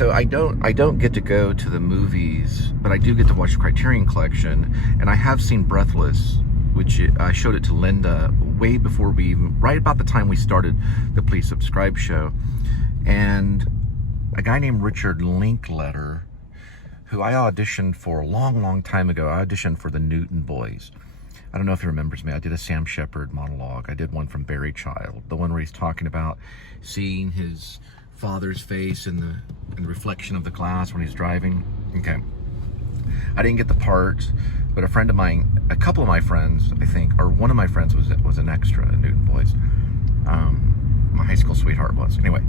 So I don't get to go to the movies, but I do get to watch Criterion Collection, and I have seen Breathless, which I showed it to Linda way before right about the time we started the Please Subscribe show. And a guy named Richard Linklater, who I auditioned for a long time ago. I auditioned for the Newton Boys. I don't know if he remembers me. I did a Sam Shepard monologue. I did one from Barry Child, the one where he's talking about seeing his father's face in the reflection of the glass when he's driving. Okay. I didn't get the part, but a friend of mine, a couple of my friends, I think, or one of my friends was an extra in Newton Boys. My high school sweetheart was. Anyway,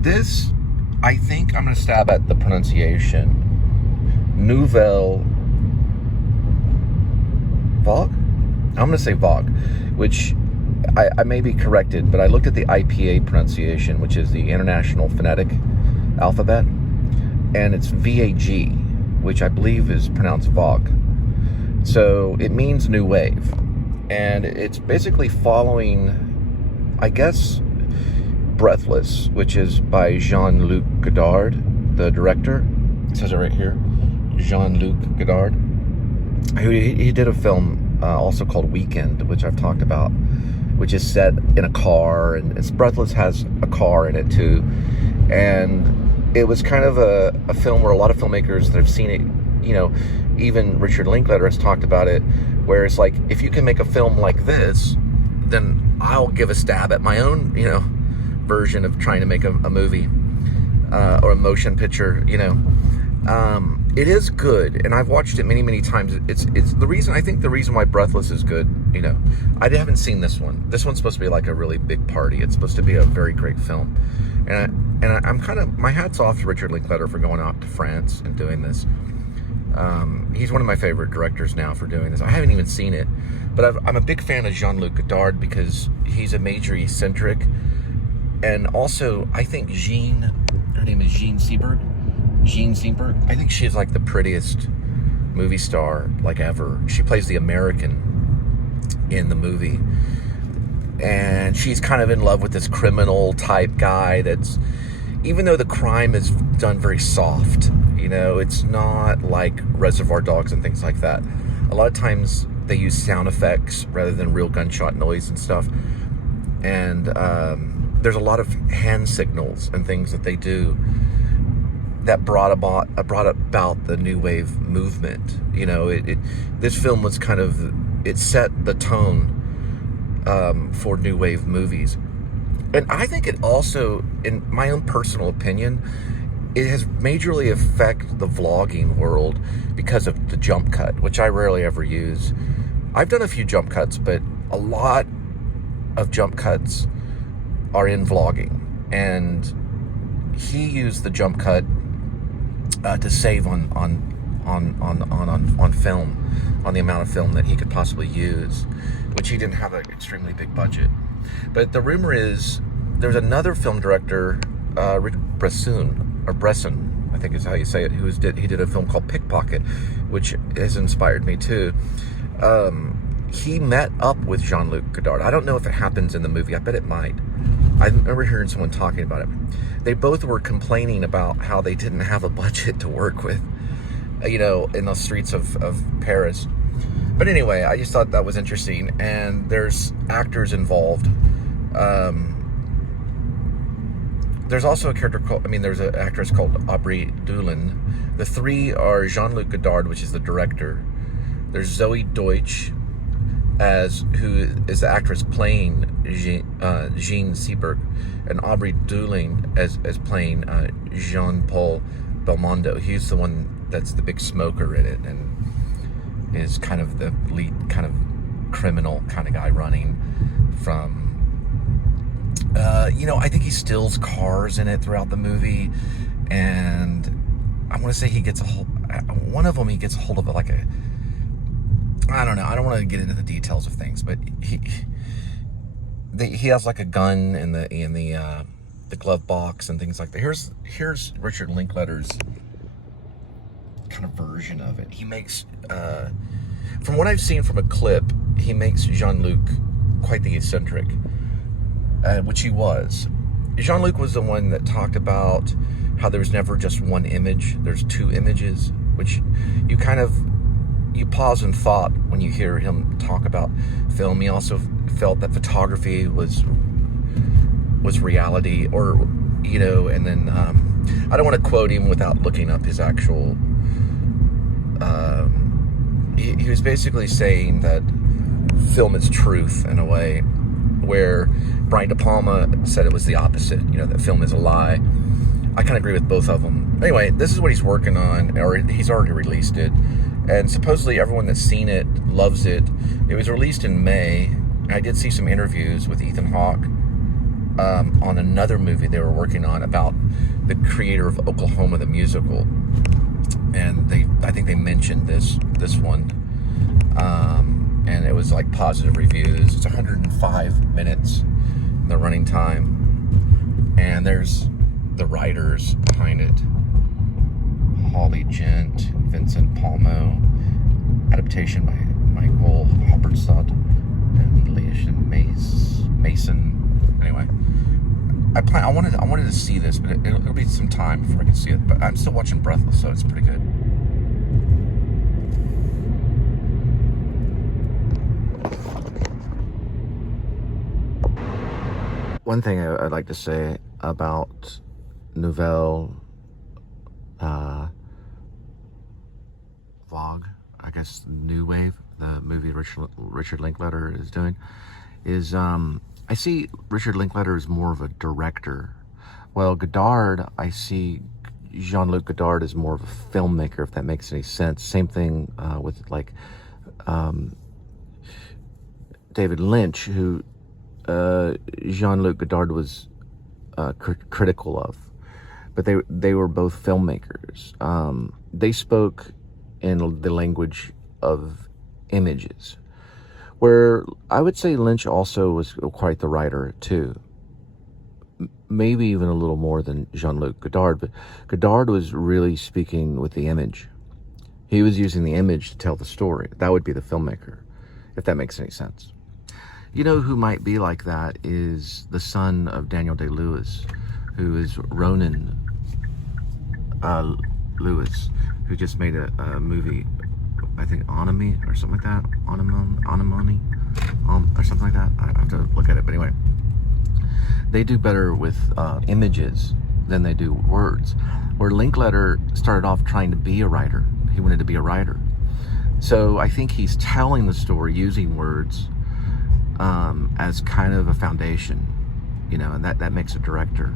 this, I think I'm going to stab at the pronunciation. Nouvelle Vague? I'm going to say Vague, which I may be corrected, but I looked at the IPA pronunciation, which is the International Phonetic Alphabet, and it's VAG, which I believe is pronounced Vague. So it means new wave. And it's basically following, I guess, Breathless, which is by Jean-Luc Godard, the director. It says it right here. Jean-Luc Godard. He did a film also called Weekend, which I've talked about, which is set in a car, and Breathless has a car in it too. And it was kind of a film where a lot of filmmakers that have seen it, you know, even Richard Linklater has talked about it, where it's like, if you can make a film like this, then I'll give a stab at my own, you know, version of trying to make a movie or a motion picture, you know. It is good, and I've watched it many times. It's the reason, I think the reason why Breathless is good, you know. I haven't seen this one. This one's supposed to be like a really big party. It's supposed to be a very great film. And I'm kind of, my hat's off to Richard Linklater for going out to France and doing this. He's one of my favorite directors now for doing this. I haven't even seen it, but I'm a big fan of Jean-Luc Godard because he's a major eccentric. And also, I think her name is Jean Seberg. I think she's like the prettiest movie star like ever. She plays the American in the movie. And she's kind of in love with this criminal type guy that's, even though the crime is done very soft, you know, it's not like Reservoir Dogs and things like that. A lot of times they use sound effects rather than real gunshot noise and stuff. And there's a lot of hand signals and things that they do that brought about the new wave movement. You know, this film was kind of, it set the tone for new wave movies. And I think it also, in my own personal opinion, it has majorly affected the vlogging world because of the jump cut, which I rarely ever use. I've done a few jump cuts, but a lot of jump cuts are in vlogging. And he used the jump cut to save on film, on the amount of film that he could possibly use, which he didn't have an extremely big budget. But the rumor is there's another film director, Rick Bresson, I think is how you say it, he did a film called Pickpocket, which has inspired me too. He met up with Jean-Luc Godard. I don't know if it happens in the movie. I bet it might. I remember hearing someone talking about it. They both were complaining about how they didn't have a budget to work with, you know, in the streets of Paris. But anyway, I just thought that was interesting. And there's actors involved. There's also a character called, there's an actress called Aubrey Dulin. The three are Jean-Luc Godard, which is the director. There's Zoe Deutsch, who is the actress playing Jean Seberg, and Aubrey Dulin as playing Jean-Paul Belmondo. He's the one that's the big smoker in it and is kind of the lead kind of criminal kind of guy running from, you know, I think he steals cars in it throughout the movie, and I want to say he gets one of them he gets a hold of it like I don't know. I don't want to get into the details of things, but he has like a gun in the glove box and things like that. Here's Richard Linklater's kind of version of it. He makes, from what I've seen from a clip, he makes Jean-Luc quite the eccentric, which he was. Jean-Luc was the one that talked about how there's never just one image, there's two images, which you pause in thought when you hear him talk about film. He also felt that photography was reality, or, and then I don't want to quote him without looking up his actual, he was basically saying that film is truth in a way, where Brian De Palma said it was the opposite, that film is a lie. I kind of agree with both of them. Anyway, this is what he's working on, or he's already released it, and supposedly everyone that's seen it loves it. It was released in May. I did see some interviews with Ethan Hawke on another movie they were working on about the creator of Oklahoma the musical, and I think they mentioned this one, and it was like positive reviews. It's 105 minutes in the running time, and there's the writers behind it: Holly Gent, Vincent Palmo, adaptation by Michael Hopperstad and Leisha Mason. Anyway, I wanted to see this, but it'll be some time before I can see it. But I'm still watching Breathless, so it's pretty good. One thing I'd like to say about Nouvelle Vague, I guess New Wave, the movie Richard Linklater is doing, is I see Richard Linklater as more of a director. Well, Godard, I see Jean-Luc Godard as more of a filmmaker, if that makes any sense. Same thing with David Lynch, who Jean-Luc Godard was critical of, but they were both filmmakers. They spoke in the language of images, where I would say Lynch also was quite the writer too, maybe even a little more than Jean-Luc Godard, but Godard was really speaking with the image. He was using the image to tell the story. That would be the filmmaker, if that makes any sense. You know who might be like that is the son of Daniel Day-Lewis, who is Ronan Lewis, who just made a movie, I think Anomie or something like that, Anomony, or something like that. I have to look at it, but anyway, they do better with images than they do words. Where Linklater started off trying to be a writer, he wanted to be a writer. So I think he's telling the story using words as kind of a foundation, and that makes a director,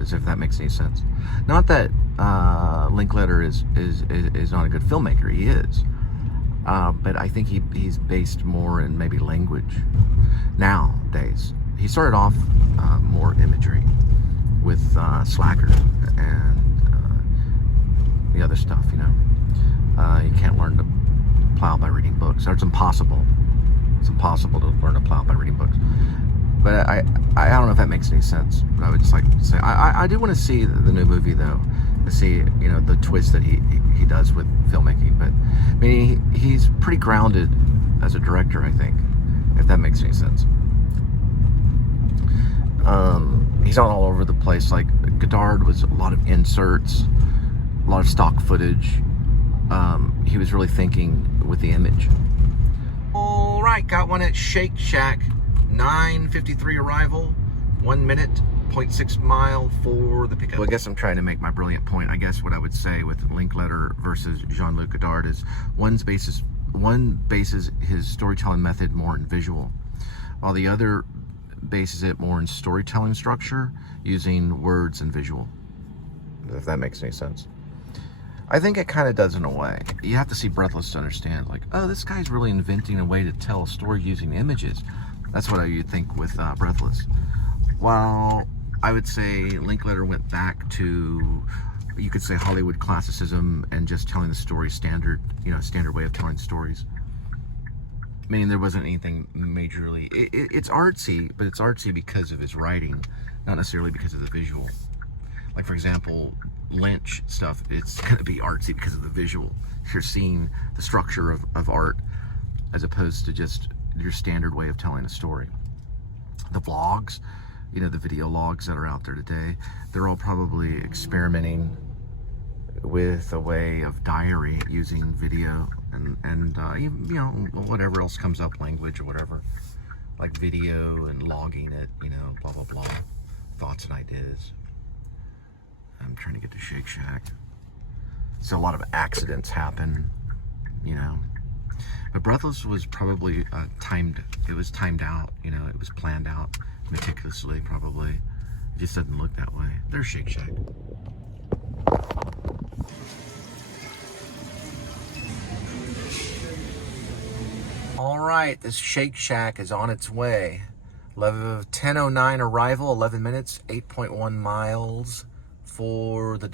as if that makes any sense. Not that Linklater is not a good filmmaker, he is, but I think he's based more in maybe language nowadays. He started off more imagery with Slacker and the other stuff, you can't learn to plow by reading books, or it's impossible. It's impossible to learn to plow by reading books. But I don't know if that makes any sense. But I would just like to say, I do want to see the new movie, though, to see, the twist that he does with filmmaking. But, I mean, he's pretty grounded as a director, I think, if that makes any sense. He's not all over the place. Like, Godard was a lot of inserts, a lot of stock footage. He was really thinking with the image. All right, got one at Shake Shack, 9:53 arrival, 1 minute, 0.6 mile for the pickup. Well, I guess I'm trying to make my brilliant point. I guess what I would say with Linklater versus Jean-Luc Godard is one bases his storytelling method more in visual, while the other bases it more in storytelling structure using words and visual, if that makes any sense. I think it kind of does in a way. You have to see Breathless to understand, like, oh, this guy's really inventing a way to tell a story using images. That's what I think with Breathless. While I would say Linklater went back to, you could say, Hollywood classicism and just telling the story standard way of telling stories. Meaning there wasn't anything majorly, it's artsy, but it's artsy because of his writing, not necessarily because of the visual. Like, for example, Lynch stuff, it's going to be artsy because of the visual. You're seeing the structure of art as opposed to just your standard way of telling a story. The vlogs, you know, the video logs that are out there today. They're all probably experimenting with a way of diary using video and you know, whatever else comes up, language or whatever, like video and logging it, you know, blah, blah, blah, thoughts and ideas. I'm trying to get to Shake Shack. So a lot of accidents happen, you know. But Breathless was probably timed. It was timed out, you know. It was planned out meticulously, probably. It just doesn't look that way. There's Shake Shack. All right, this Shake Shack is on its way. 10:09 arrival, 11 minutes, 8.1 miles for the...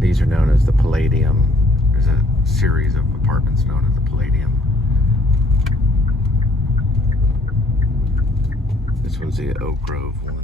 These are known as the Palladium. There's a series of apartments known as the Palladium. This one's the Oak Grove one.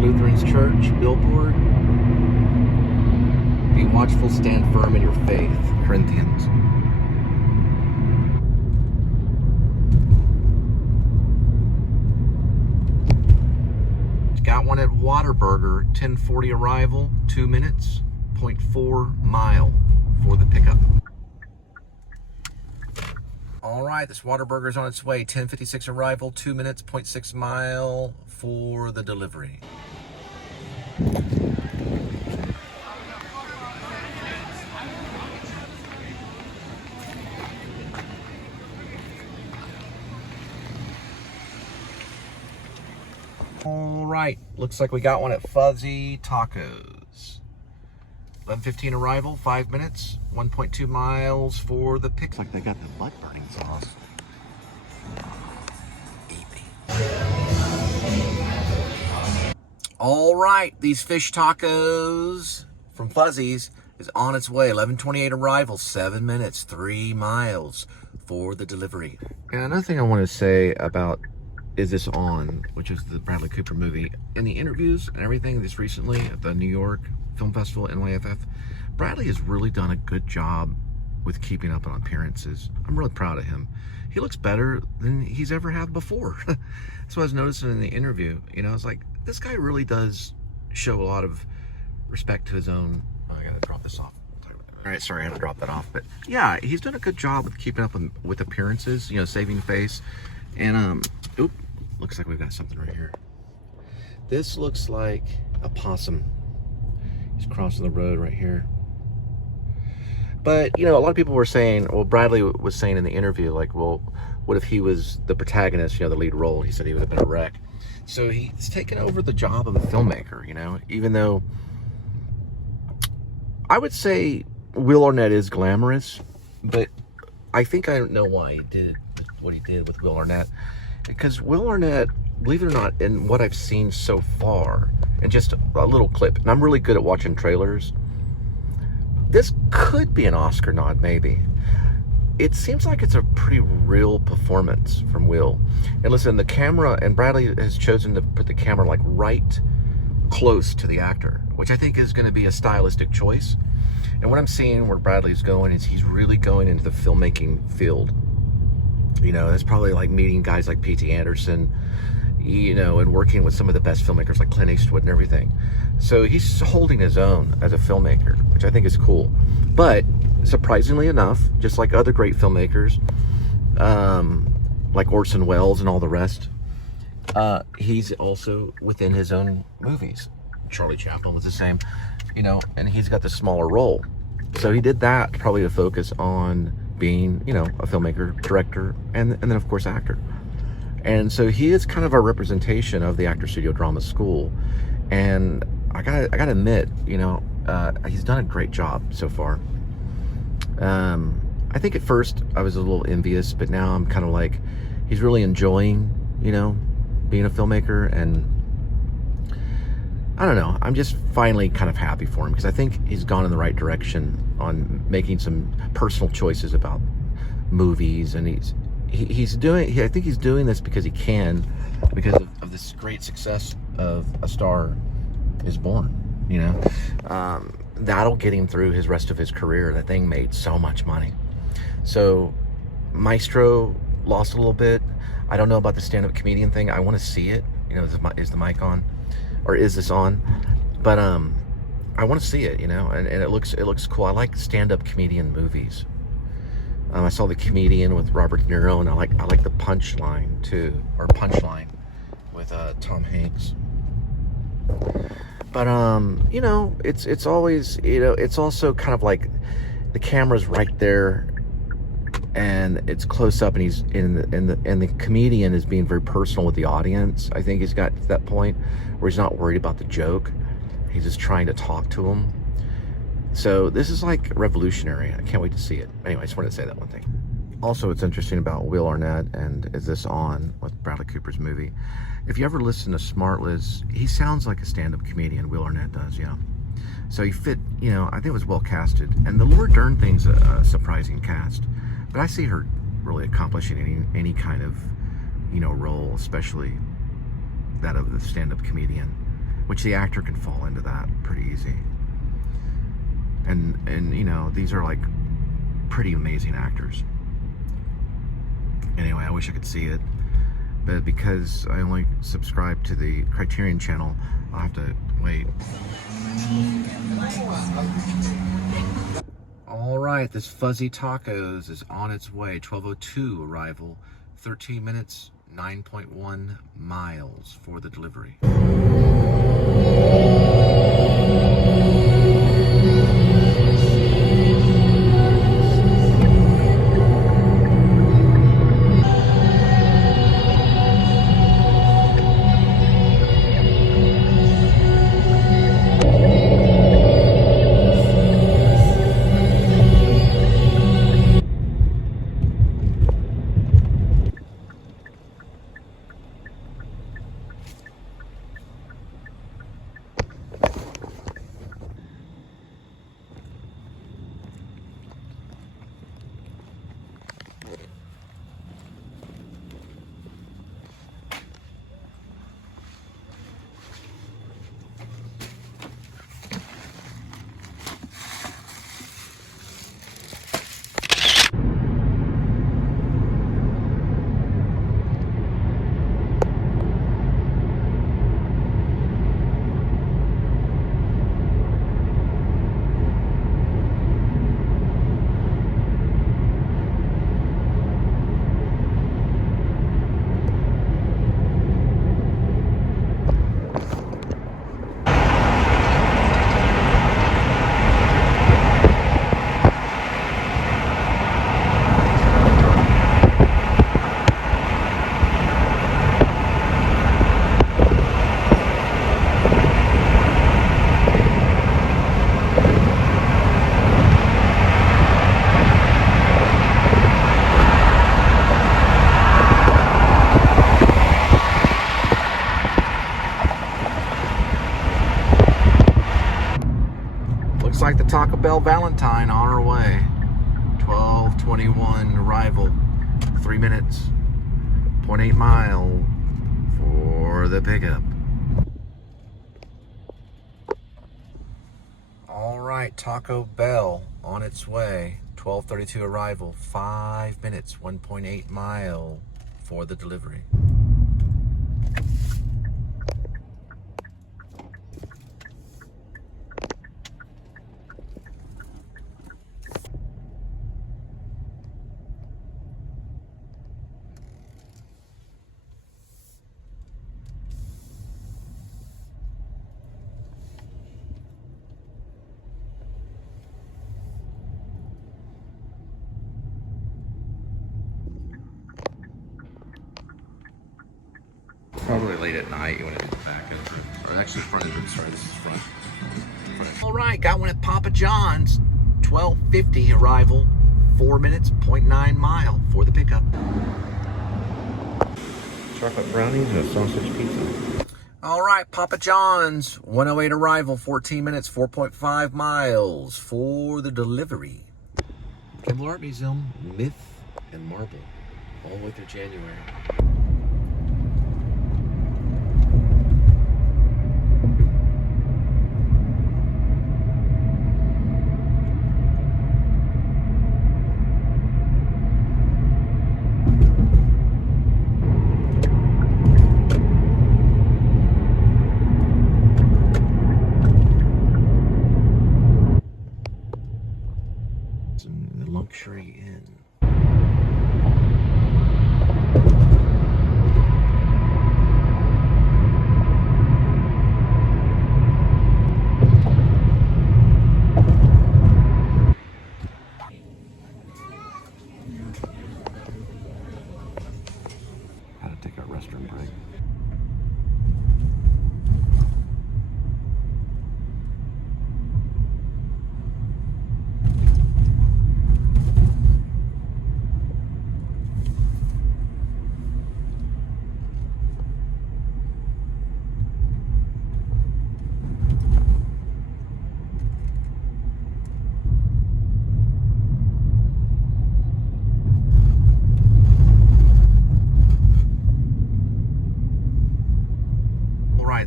Lutheran's Church billboard. Be watchful, stand firm in your faith. Corinthians. Got one at Whataburger, 10:40 arrival, 2 minutes, 0.4 mile for the pickup. All right, this Whataburger is on its way, 10:56 arrival, 2 minutes, 0.6 mile for the delivery. All right, looks like we got one at Fuzzy Tacos. 11:15 arrival, 5 minutes, 1.2 miles for the pick. Looks like they got the butt burning sauce. All right, these fish tacos from Fuzzy's is on its way. 11:28 arrival, 7 minutes, 3 miles for the delivery. And another thing I want to say about Is This On, which is the Bradley Cooper movie. In the interviews and everything this recently at the New York Film Festival, NYFF, Bradley has really done a good job with keeping up on appearances. I'm really proud of him. he looks better than he's ever had before. That's what I was noticing in the interview. You know, I was like, this guy really does show a lot of respect to his own. Oh, I gotta drop this off. All right, sorry, I had to drop that off. But yeah, he's done a good job with keeping up with appearances, you know, saving face. And, oop, looks like we've got something right here. This looks like a possum. He's crossing the road right here. But, you know, a lot of people were saying, well, Bradley was saying in the interview, like, well, what if he was the protagonist, you know, the lead role? He said he would have been a wreck. So he's taken over the job of a filmmaker, you know, even though I would say Will Arnett is glamorous, but I think I don't know why he did what he did with Will Arnett. Because Will Arnett, believe it or not, in what I've seen so far, and just a little clip, and I'm really good at watching trailers, this could be an Oscar nod, maybe. It seems like it's a pretty real performance from Will. And listen, the camera, and Bradley has chosen to put the camera like right close to the actor, which I think is going to be a stylistic choice. And what I'm seeing where Bradley's going is he's really going into the filmmaking field. You know, that's probably like meeting guys like P.T. Anderson, you know, and working with some of the best filmmakers like Clint Eastwood and everything. So he's holding his own as a filmmaker, which I think is cool. But surprisingly enough, just like other great filmmakers, like Orson Welles and all the rest, he's also within his own movies. Charlie Chaplin was the same, you know, and he's got the smaller role. So he did that probably to focus on being, you know, a filmmaker, director, and then of course actor. And so he is kind of a representation of the Actor Studio Drama School. And I gotta admit, you know, he's done a great job so far. I think at first I was a little envious, but now I'm kind of like, he's really enjoying, you know, being a filmmaker. And I don't know, I'm just finally kind of happy for him, because I think he's gone in the right direction on making some personal choices about movies. And he's doing, I think he's doing this because he can, because of this great success of A Star Is Born, you know. That'll get him through his rest of his career. That thing made so much money. So Maestro lost a little bit. I don't know about the stand-up comedian thing. I want to see it. You know, is the mic on, or is this on? But I want to see it. You know, and it looks cool. I like stand-up comedian movies. I saw The Comedian with Robert De Niro, and I like The Punchline too, or Punchline with Tom Hanks. But you know, it's always, you know, it's also kind of like the camera's right there, and it's close up, and he's and the comedian is being very personal with the audience. I think he's got to that point where he's not worried about the joke. He's just trying to talk to him. So this is like revolutionary. I can't wait to see it. Anyway, I just wanted to say that one thing. Also, what's interesting about Will Arnett and Is This On with Bradley Cooper's movie, if you ever listen to Smartless, he sounds like a stand-up comedian. Will Arnett does, yeah. So he fit, you know, I think it was well casted. And the Laura Dern thing's a surprising cast. But I see her really accomplishing any kind of, you know, role, especially that of the stand-up comedian, which the actor can fall into that pretty easy. And you know, these are like pretty amazing actors. Anyway, I wish I could see it, but because I only subscribe to the Criterion channel, I'll have to wait. All right, this Fuzzy Tacos is on its way. 12:02 arrival, 13 minutes, 9.1 miles for the delivery. like the Taco Bell Valentine on our way. 12:21 arrival. 3 minutes. 0.8 mile for the pickup. All right, Taco Bell on its way. 12:32 arrival. 5 minutes. 1.8 mile for the delivery. Probably late at night, you want to back over. Or actually front of it, sorry, this is front. All right, got one at Papa John's. 12:50 arrival, 4 minutes, 0.9 mile for the pickup. Chocolate brownies and a sausage pizza. All right, Papa John's, 1:08 arrival, 14 minutes, 4.5 miles for the delivery. Kimball Art Museum, Myth and Marble, all the way through January. Luxury Inn. Had to take a restroom break.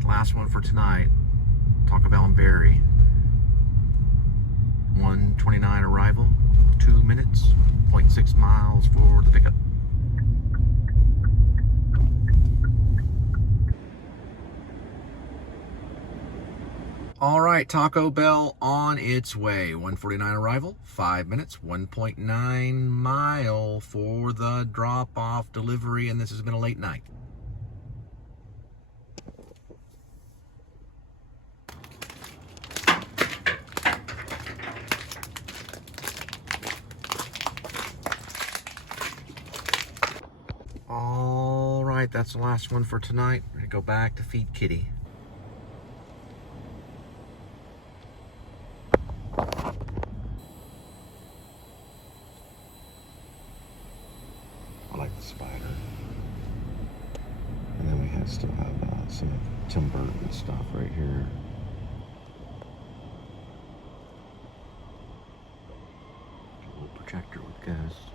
Last one for tonight. Taco Bell and Berry. 1:29 arrival. 2 minutes. 0.6 miles for the pickup. All right, Taco Bell on its way. 1:49 arrival. 5 minutes. 1.9 mile for the drop-off delivery, and this has been a late night. All right, that's the last one for tonight. We're gonna go back to feed Kitty. I like the spider. And then we still have some Tim Burton stuff right here. A little projector with ghosts.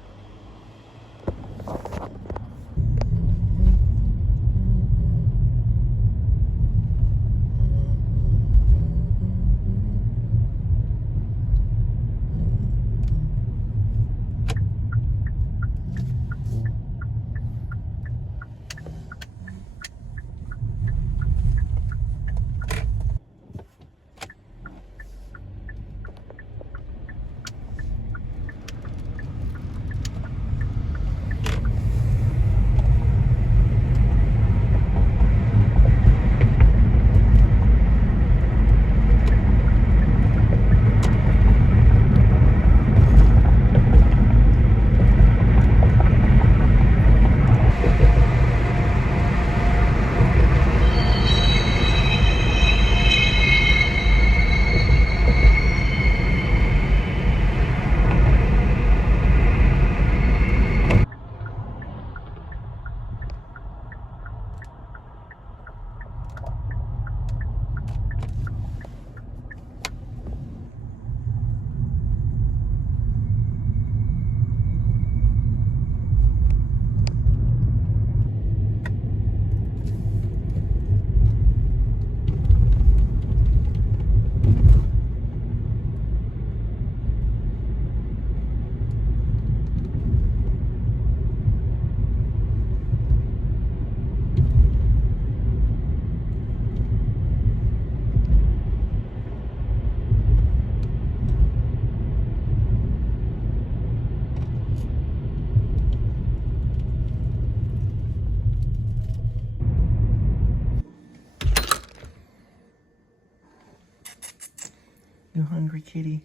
You hungry, kitty?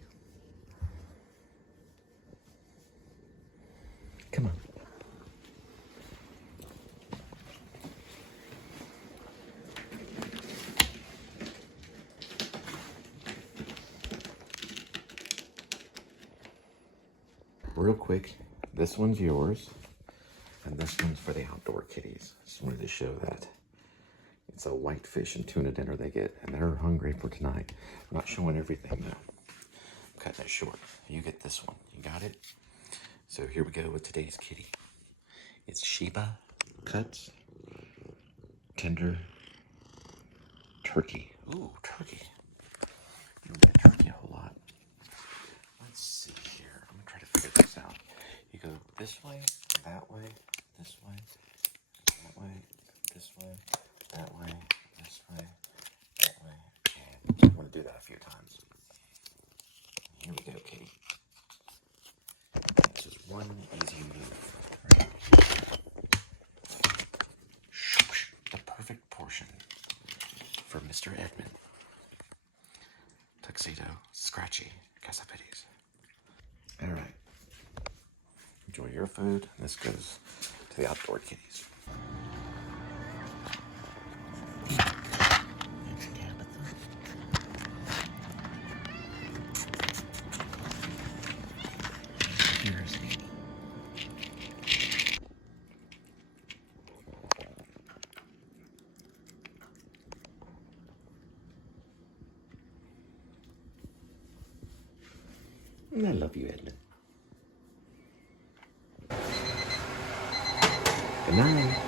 Come on. Real quick, this one's yours, and this one's for the outdoor kitties. Just wanted to show that. It's a whitefish and tuna dinner they get, and they're hungry for tonight. I'm not showing everything, though. I'm cutting it short. You get this one. You got it? So here we go with today's kitty. It's Sheba cuts, tender turkey. Ooh, turkey. You don't get turkey a whole lot. Let's see here. I'm gonna try to figure this out. You go this way, that way, this way, that way, this way, that way, this way, that way, and I'm gonna do that a few times. Here we go, kitty. This is one easy move. Right? The perfect portion for Mr. Edmund. Tuxedo, scratchy, casapetes. All right. Enjoy your food. This goes to the outdoor kitties. I love you, Edmund. Good night.